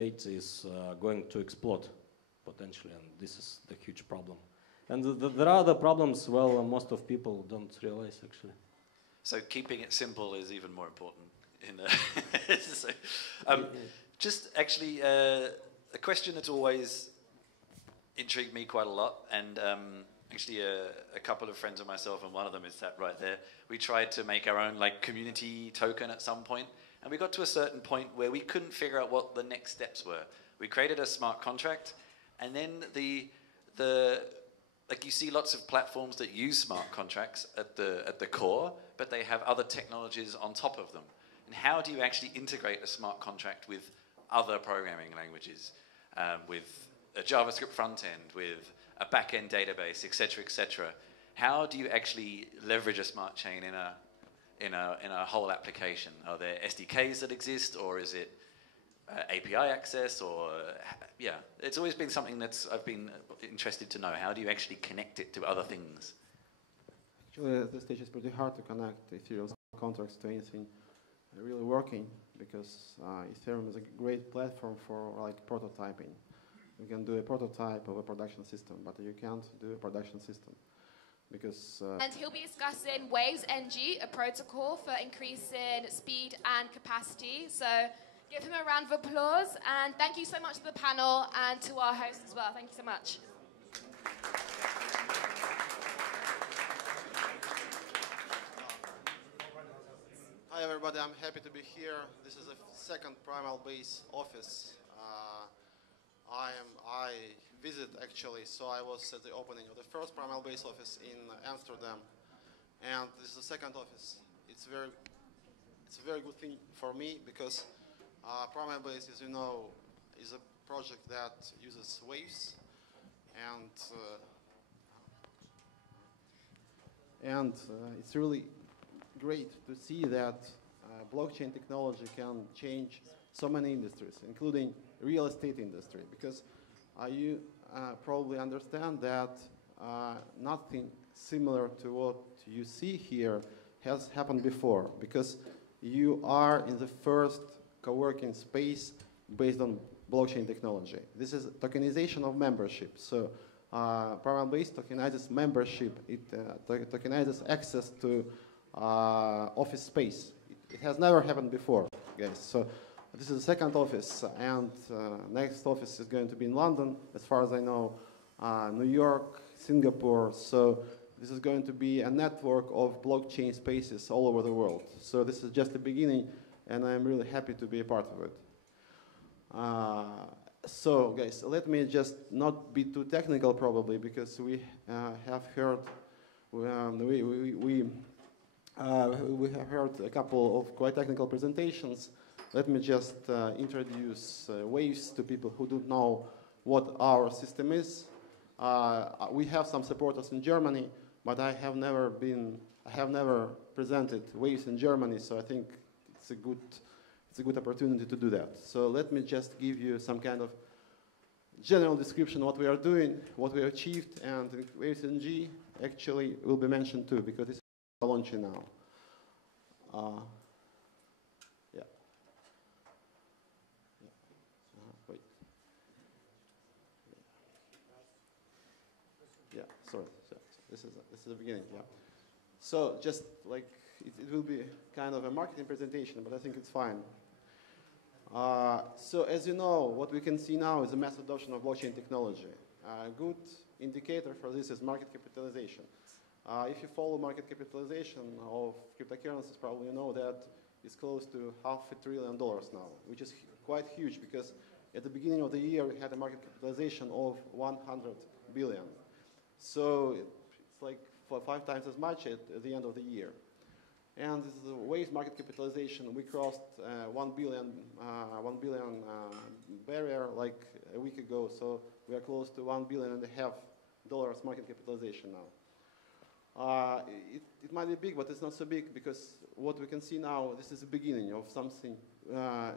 is going to explode potentially, and this is the huge problem. And there are other problems, well, most of people don't realize actually. So keeping it simple is even more important. So, just actually, a question that's always intrigued me quite a lot, and actually a couple of friends of myself, and one of them is sat right there. We tried to make our own like community token at some point, and we got to a certain point where we couldn't figure out what the next steps were. We created a smart contract, and then like you see lots of platforms that use smart contracts at the core, but they have other technologies on top of them. And how do you actually integrate a smart contract with other programming languages, with a JavaScript front end, with a back-end database, etc., etc.? How do you actually leverage a smart chain in a whole application? Are there SDKs that exist, or is it API access, or yeah, it's always been something that's I've been interested to know. How do you actually connect it to other things? Actually, at this stage, it's pretty hard to connect Ethereum contracts to anything really working, because Ethereum is a great platform for like prototyping. You can do a prototype of a production system, but you can't do a production system because. And he'll be discussing Waves NG, a protocol for increasing speed and capacity. So give him a round of applause, and thank you so much to the panel and to our host as well. Thank you so much. Hi everybody, I'm happy to be here. This is the second Primalbase office. I visit actually, so I was at the opening of the first Primalbase office in Amsterdam, and this is the second office. It's a very good thing for me because Primalbase, as you know, is a project that uses Waves, and it's really great to see that blockchain technology can change so many industries, including real estate industry, because you probably understand that nothing similar to what you see here has happened before, because you are in the first co-working space based on blockchain technology. This is tokenization of membership. So Primalbase tokenizes membership. It tokenizes access to office space. It has never happened before, guys. So this is the second office, and next office is going to be in London, as far as I know, New York, Singapore. So this is going to be a network of blockchain spaces all over the world. So this is just the beginning, and I'm really happy to be a part of it. So guys, let me just not be too technical probably, because we have heard we have heard a couple of quite technical presentations. Let me just introduce Waves to people who don't know what our system is. We have some supporters in Germany, but I have never presented Waves in Germany, so I think it's a good opportunity to do that. So let me just give you some kind of general description of what we are doing, what we achieved, and Waves NG actually will be mentioned too, because it's launching now. Wait. Yeah, sorry. So this is the beginning. Yeah. So just like it will be kind of a marketing presentation, but I think it's fine. So as you know, what we can see now is a mass adoption of blockchain technology. A good indicator for this is market capitalization. If you follow market capitalization of cryptocurrencies, probably you know that it's close to $500 billion now, which is quite huge, because at the beginning of the year we had a market capitalization of 100 billion. So it's like 5 times as much at the end of the year. And this is the Waves market capitalization. We crossed 1 billion barrier like a week ago, so we are close to $1.5 billion market capitalization now. It might be big, but it's not so big, because what we can see now, this is the beginning of something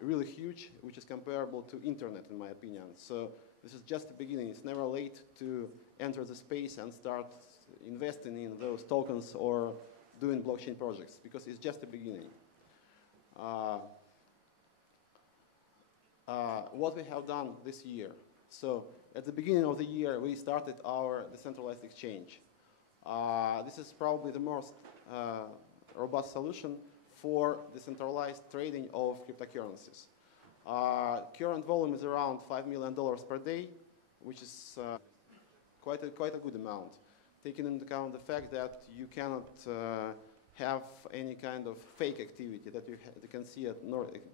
really huge, which is comparable to internet, in my opinion. So this is just the beginning. It's never late to enter the space and start investing in those tokens or doing blockchain projects, because it's just the beginning. what we have done this year. So at the beginning of the year, we started our decentralized exchange. This is probably the most robust solution for decentralized trading of cryptocurrencies. Current volume is around $5 million per day, which is quite a good amount, taking into account the fact that you cannot have any kind of fake activity that you can see at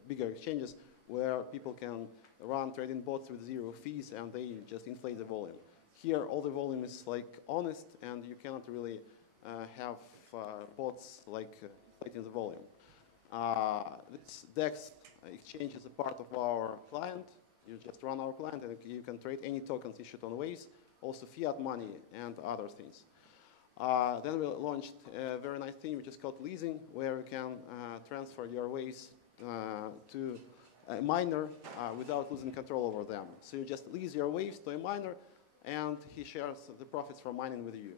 bigger exchanges where people can run trading bots with zero fees and they just inflate the volume. Here, all the volume is like honest, and you cannot really have bots like inflating the volume. This DEX exchange is a part of our client. You just run our client, and you can trade any tokens issued on Waves, also fiat money and other things. Then we launched a very nice thing which is called leasing, where you can transfer your Waves to a miner without losing control over them. So you just lease your Waves to a miner, and he shares the profits from mining with you.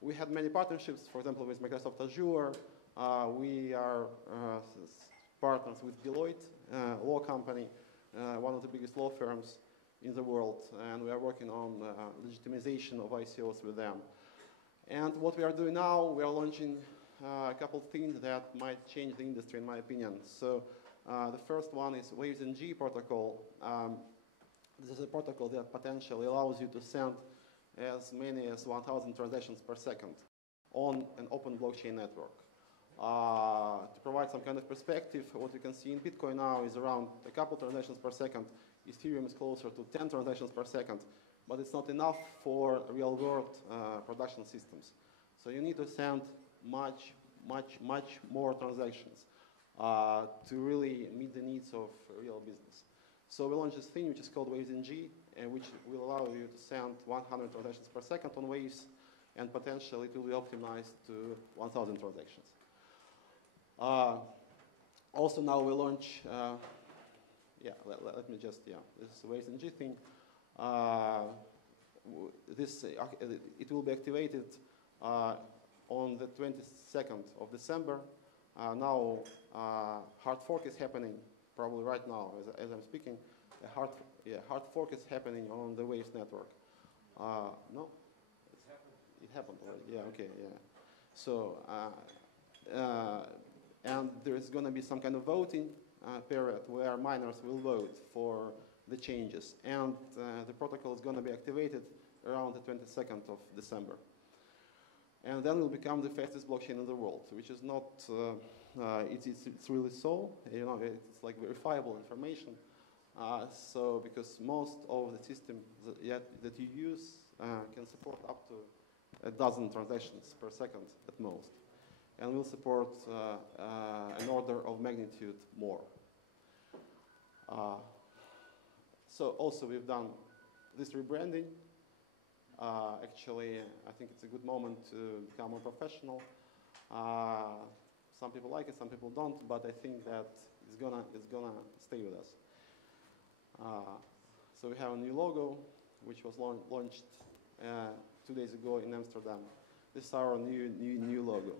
We had many partnerships, for example, with Microsoft Azure. We are partners with Deloitte, law company, one of the biggest law firms in the world, and we are working on legitimization of ICOs with them. And what we are doing now, we are launching a couple of things that might change the industry, in my opinion. So the first one is WavesNG protocol. This is a protocol that potentially allows you to send as many as 1,000 transactions per second on an open blockchain network. To provide some kind of perspective, what you can see in Bitcoin now is around a couple transactions per second. Ethereum is closer to 10 transactions per second, but it's not enough for real-world production systems. So you need to send much more transactions to really meet the needs of real business. So we launched this thing which is called WavesNG, which will allow you to send 100 transactions per second on Waves, and potentially it will be optimized to 1,000 transactions. Also now we launch, let me just, this is the WavesNG thing. It will be activated on the 22nd of December. Now hard fork is happening, probably right now as I'm speaking. A hard fork is happening on the Waves network. No? It happened already. Yeah, okay, yeah. So, and there's going to be some kind of voting period where miners will vote for the changes. And the protocol is going to be activated around the 22nd of December. And then it will become the fastest blockchain in the world, which is not, it's really so, it's like verifiable information. So because most of the systems that you use can support up to a dozen transactions per second at most, and will support an order of magnitude more. So also we've done this rebranding. Actually, I think it's a good moment to become more professional. Some people like it, some people don't, but I think that it's gonna stay with us. So we have a new logo, which was launched 2 days ago in Amsterdam. This is our new logo.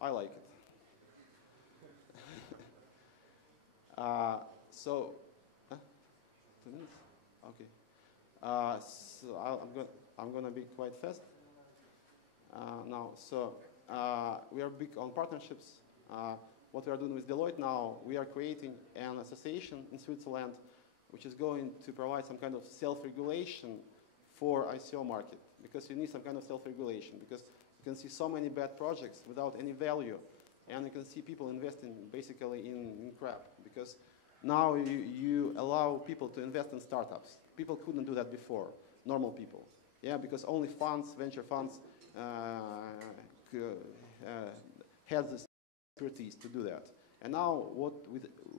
I like it. So, 2 minutes? Okay. So I'm gonna be quite fast now. So we are big on partnerships. What we are doing with Deloitte now, we are creating an association in Switzerland which is going to provide some kind of self-regulation for ICO market, because you need some kind of self-regulation, because you can see so many bad projects without any value, and you can see people investing basically in crap, because now you allow people to invest in startups. People couldn't do that before, normal people. Yeah, because only funds, venture funds, had the expertise to do that. And now,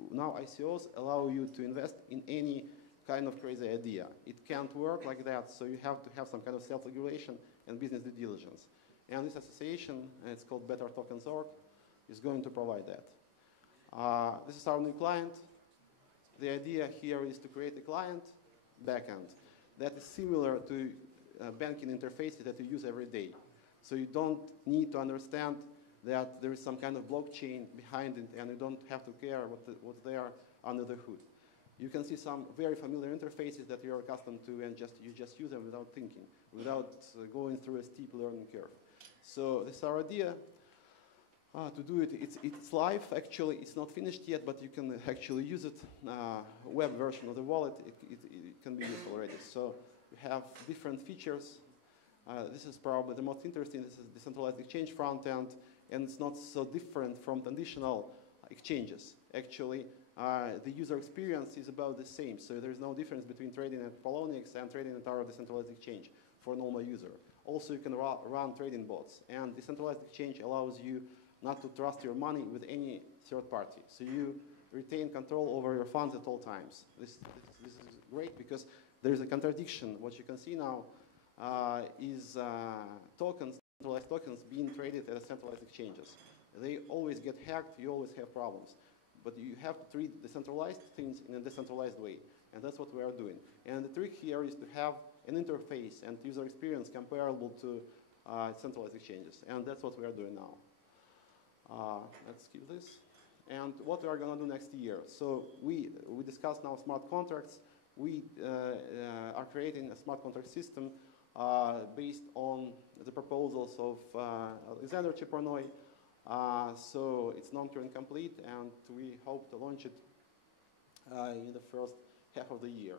now ICOs allow you to invest in any kind of crazy idea. It can't work like that, so you have to have some kind of self-regulation and business due diligence. And this association, it's called Better Tokens.org, is going to provide that. This is our new client. The idea here is to create a client backend that is similar to banking interfaces that you use every day. So you don't need to understand that there is some kind of blockchain behind it, and you don't have to care what's there under the hood. You can see some very familiar interfaces that you're accustomed to, and you just use them without thinking, without going through a steep learning curve. So this is our idea to do it. It's live, actually. It's not finished yet, but you can actually use it. Web version of the wallet, it can be used already. So you have different features. This is probably the most interesting. This is decentralized exchange front end, and it's not so different from traditional exchanges. Actually, the user experience is about the same. So there's no difference between trading at Poloniex and trading at our decentralized exchange for a normal user. Also, you can run trading bots. And decentralized exchange allows you not to trust your money with any third party. So you retain control over your funds at all times. This is great because there's a contradiction. What you can see now is tokens, centralized tokens being traded at centralized exchanges. They always get hacked, you always have problems. But you have to treat decentralized things in a decentralized way. And that's what we are doing. And the trick here is to have an interface and user experience comparable to centralized exchanges. And that's what we are doing now. Let's skip this. And what we are going to do next year. So we discussed now smart contracts. We are creating a smart contract system based on the proposals of Alexander Chepornoy. So it's non-Turing complete, and we hope to launch it in the first half of the year.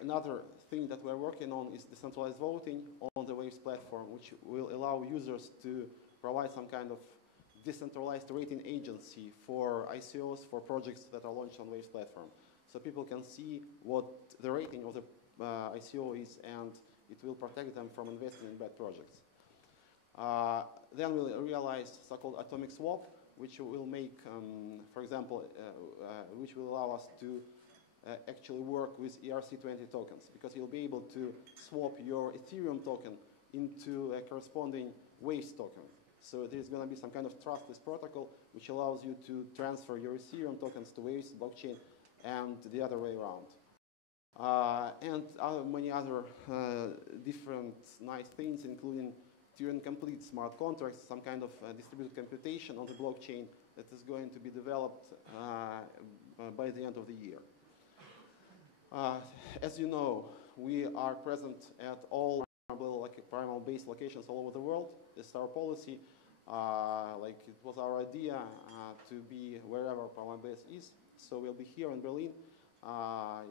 Another thing that we're working on is decentralized voting on the Waves platform, which will allow users to provide some kind of decentralized rating agency for ICOs, for projects that are launched on Waves platform. So people can see what the rating of the ICO is, and it will protect them from investing in bad projects. Then we'll realize so-called atomic swap, which will make, for example, which will allow us to actually work with ERC20 tokens, because you'll be able to swap your Ethereum token into a corresponding Waves token. So there's going to be some kind of trustless protocol which allows you to transfer your Ethereum tokens to Waves blockchain and the other way around. And many other different nice things, including Turing complete smart contracts, some kind of distributed computation on the blockchain that is going to be developed by the end of the year. As you know, we are present at all Primalbase locations all over the world. This is our policy. It was our idea to be wherever Primalbase is. So we'll be here in Berlin.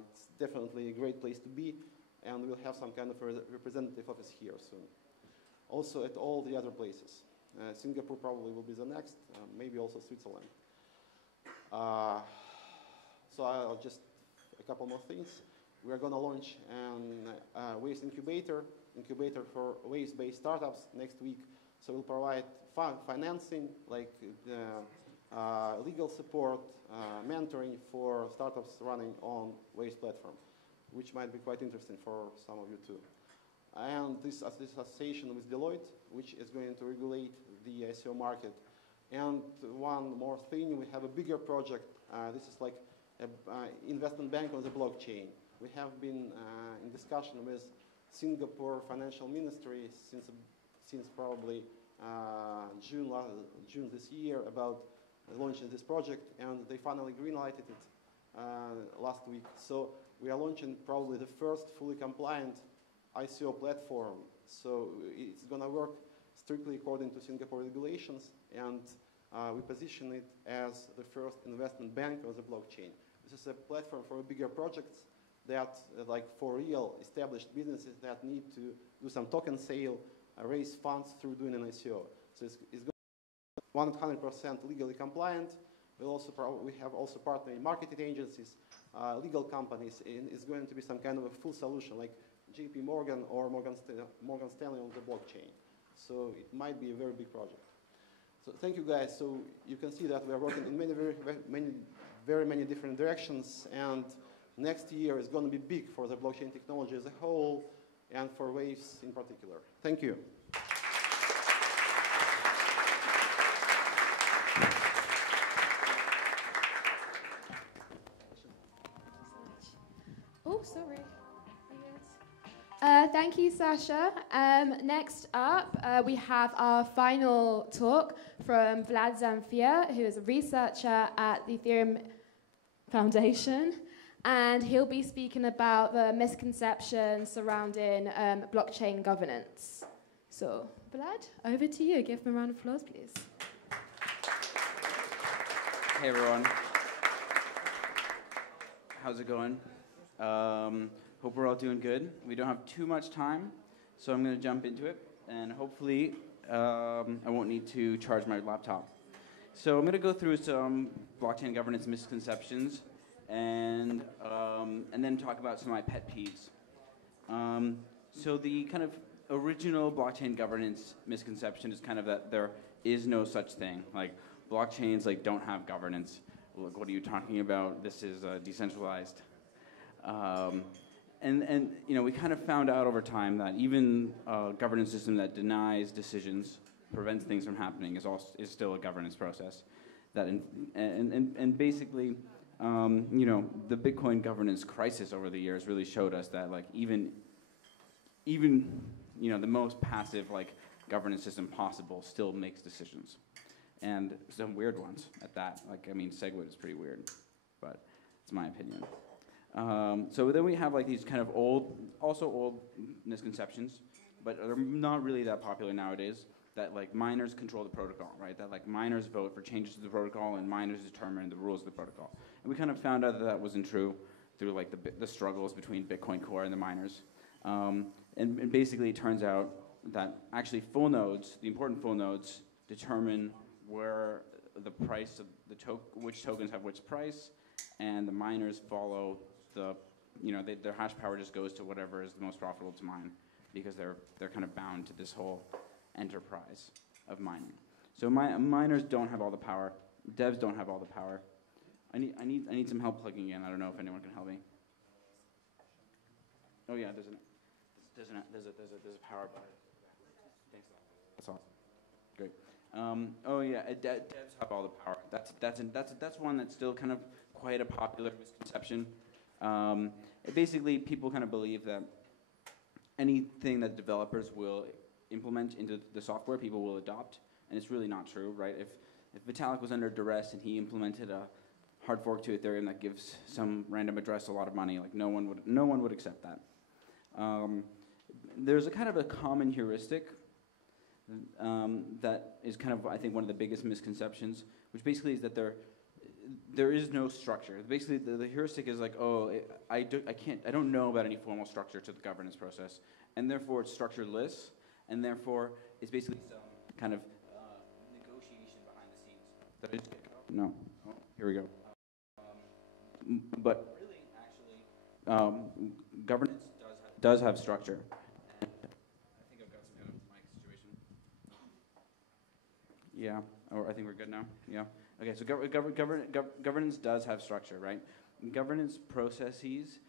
It's definitely a great place to be, and we'll have some kind of representative office here soon. Also at all the other places. Singapore probably will be the next, maybe also Switzerland. So I'll just, a couple more things. We're going to launch a Waves incubator for Waves-based startups next week. So we'll provide financing, like legal support, mentoring for startups running on Waves platform, which might be quite interesting for some of you too. And this association with Deloitte, which is going to regulate the ICO market. And one more thing, we have a bigger project. This is like an investment bank on the blockchain. We have been in discussion with Singapore Financial Ministry since probably June this year about launching this project, and they finally green-lighted it last week. So we are launching probably the first fully compliant ICO platform. So it's going to work strictly according to Singapore regulations, and we position it as the first investment bank on the blockchain. This is a platform for bigger projects that, like for real established businesses that need to do some token sale, raise funds through doing an ICO. So it's 100% legally compliant. We have also partnering marketing agencies, legal companies, and it's going to be some kind of a full solution, like JP Morgan or Morgan Stanley on the blockchain. So it might be a very big project. So thank you guys. So you can see that we are working in very many different directions, and next year is going to be big for the blockchain technology as a whole and for Waves in particular. Thank you. Oh, sorry. Thank you, Sasha. Next up, we have our final talk from Vlad Zamfir, who is a researcher at the Ethereum Foundation, and he'll be speaking about the misconceptions surrounding blockchain governance. So, Vlad, over to you. Give him a round of applause, please. Hey, everyone. How's it going? Hope we're all doing good. We don't have too much time, so I'm going to jump into it, and hopefully I won't need to charge my laptop. So I'm going to go through some blockchain governance misconceptions, and then talk about some of my pet peeves. So the kind of original blockchain governance misconception is kind of that there is no such thing. Like, blockchains don't have governance. Look, what are you talking about? This is decentralized. And we kind of found out over time that even a governance system that denies decisions, prevents things from happening, is still a governance process. That and basically, the Bitcoin governance crisis over the years really showed us that even the most passive governance system possible still makes decisions, and some weird ones at that. SegWit is pretty weird, but it's my opinion. So then we have these kind of old misconceptions, but they're not really that popular nowadays, that miners control the protocol, right? That miners vote for changes to the protocol and miners determine the rules of the protocol. And we kind of found out that that wasn't true through the struggles between Bitcoin Core and the miners. And basically it turns out that actually full nodes, the important full nodes, determine where the price of which tokens have which price, and the miners follow their hash power just goes to whatever is the most profitable to mine, because they're kind of bound to this whole enterprise of mining. So miners don't have all the power. Devs don't have all the power. I need some help plugging in. I don't know if anyone can help me. Oh yeah, there's a power button. Thanks a lot. That's awesome. Great. Oh yeah, devs have all the power. That's one that's still kind of quite a popular misconception. Basically, people kind of believe that anything that developers will implement into the software, people will adopt, and it's really not true, right? If Vitalik was under duress and he implemented a hard fork to Ethereum that gives some random address a lot of money, no one would accept that. There's a kind of a common heuristic that is kind of, I think, one of the biggest misconceptions, which basically is that there is no structure. Basically, the heuristic is I don't know about any formal structure to the governance process, and therefore it's structureless, and therefore it's basically some kind of negotiation behind the scenes. That is no. Oh, here we go. But really, actually, governance does have structure. And I think I've got some kind of mic situation. Yeah. Or I think we're good now. Yeah. Okay, so governance does have structure, right? Governance processes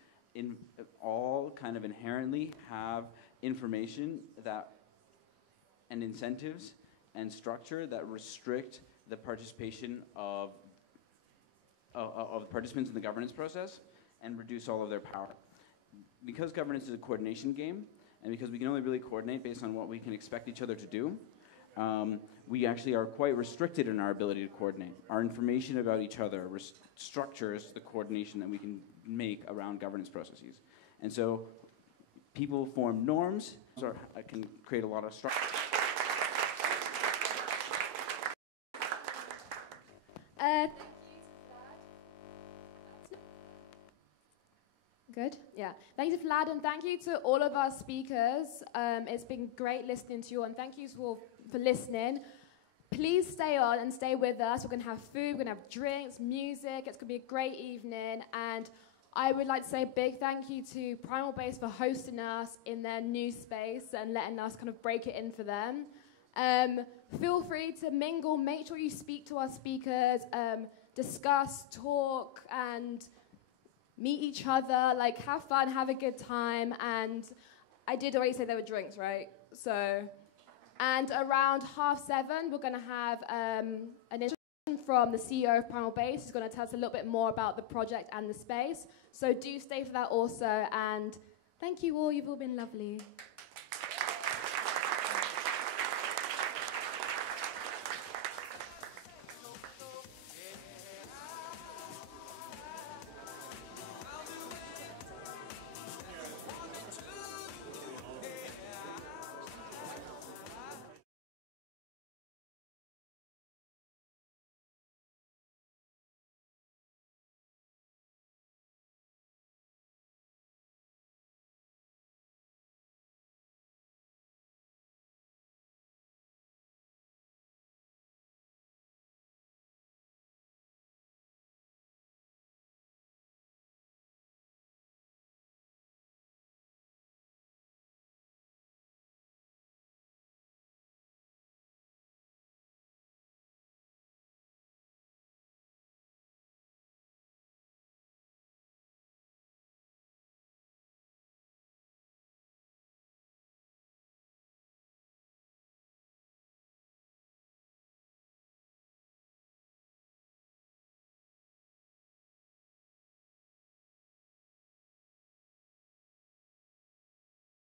all kind of inherently have information and incentives and structure that restrict the participation of participants in the governance process and reduce all of their power. Because governance is a coordination game, and because we can only really coordinate based on what we can expect each other to do, we actually are quite restricted in our ability to coordinate. Our information about each other structures the coordination that we can make around governance processes. And so people form norms, or can create a lot of structure. Good, yeah. Thank you to Vlad, and thank you to all of our speakers. It's been great listening to you, and thank you all for listening. Please stay on and stay with us. We're going to have food, we're going to have drinks, music. It's going to be a great evening, and I would like to say a big thank you to Primalbase for hosting us in their new space and letting us kind of break it in for them. Feel free to mingle. Make sure you speak to our speakers, discuss, talk, and meet each other, have fun, have a good time. And I did already say there were drinks, right? So, and around 7:30, we're going to have an introduction from the CEO of Primalbase, who's going to tell us a little bit more about the project and the space. So do stay for that also, and Thank you all, you've all been lovely.